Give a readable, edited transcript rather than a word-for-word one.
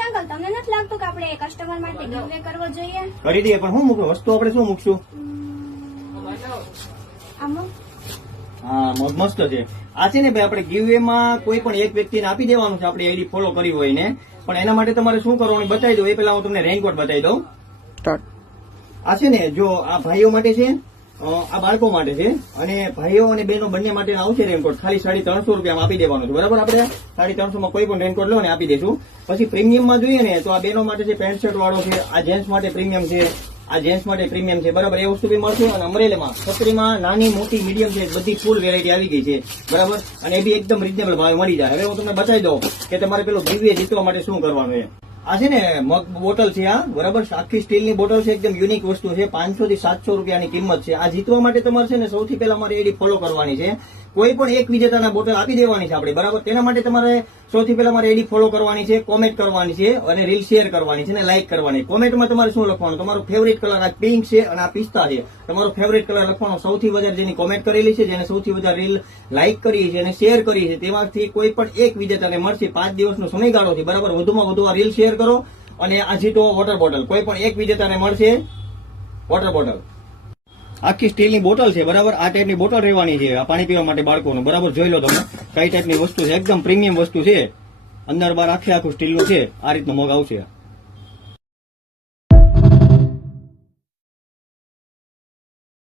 Manish uncle તમને નથી લાગતું કે આપણે કસ્ટમર માટે ગિવવે કરવો જોઈએ? કરી દઈએ, પણ શું મૂકવું વસ્તુ આપણે શું મૂકશું? આમાં હા, મસ્ત છે. આ છે ને ભાઈ, આપણે ગીવ માં કોઈ પણ એક વ્યક્તિને આપી દેવાનું છે, આપણી આઈડી ફોલો કરી હોય ને. પણ એના માટે તમારે શું કરવાનું બતાવી દઉં. એ પેલા હું તમને રેનકોટ બતાવી દઉં. આ છે ને, જો આ ભાઈઓ માટે છે, આ બાળકો માટે છે, અને ભાઈઓ અને બહેનો બંને માટે આવશે રેનકોટ. ખાલી 350 રૂપિયામાં આપી દેવાનું છે. બરાબર, આપણે 350 માં કોઈ પણ રેનકોટ લો ને આપી દઈશું. પછી પ્રીમિયમમાં જોઈએ ને તો આ બહેનો માટે છે પેન્ટ શર્ટ વાળો છે, આ જેન્ટ્સ માટે પ્રીમિયમ છે, આ જેન્ટ્સ માટે પ્રીમિયમ છે. બરાબર, એ વસ્તુ બી મળશે. અને અમરેલીમાં છત્રીમાં નાની મોટી મીડિયમ છે, બધી ફૂલ વેરાયટી આવી ગઈ છે. બરાબર, અને એ બી એકદમ રીઝનેબલ ભાવે મળી જાય. હવે હું તમને બતાવી દઉં કે તમારે પેલું ગિવવે જીતવા માટે શું કરવાનું છે. આ છે ને મગ બોટલ છે, આ બરાબર આખી સ્ટીલની બોટલ છે, એકદમ યુનિક વસ્તુ છે. 500 થી 700 રૂપિયાની કિંમત છે. આ જીતવા માટે તમારે છે ને સૌથી પહેલા અમારી આઈડી ફોલો કરવાની છે. કોઈ પણ એક વિજેતાના બોટલ આપી દેવાની છે આપણે. બરાબર, તેના માટે તમારે સૌથી પહેલા મારી આઈડી ફોલો કરવાની છે, કોમેન્ટ કરવાની છે, અને રીલ શેર કરવાની છે, અને લાઈક કરવાની. કોમેન્ટમાં તમારે શું લખવાનું? તમારો ફેવરિટ કલર આ પિંક છે અને આ પિસ્તા છે. તમારો ફેવરિટ કલર લખવાનો. સૌથી વધારે જેની કોમેન્ટ કરેલી છે, જેને સૌથી વધારે રીલ લાઈક કરી છે અને શેર કરી છે, તેમાંથી કોઈ પણ એક વિજેતાને મળશે. 5 દિવસનો સમયગાળો છે. બરાબર, વધુમાં વધુ આ રીલ શેર કરો અને આ જીતો વોટર બોટલ. કોઈ પણ એક વિજેતાને મળશે વોટર બોટલ. આખી સ્ટીલની બોટલ છે. બરાબર, આ ટાઈપની બોટલ રહેવાની છે, આ પાણી પીવા માટે બાળકોનું. બરાબર, જોઈ લો તમે કઈ ટાઈપની વસ્તુ છે. એકદમ પ્રીમિયમ વસ્તુ છે. અંદર બાર આખે આખું સ્ટીલનું છે. આ રીતનું મગ આવશે.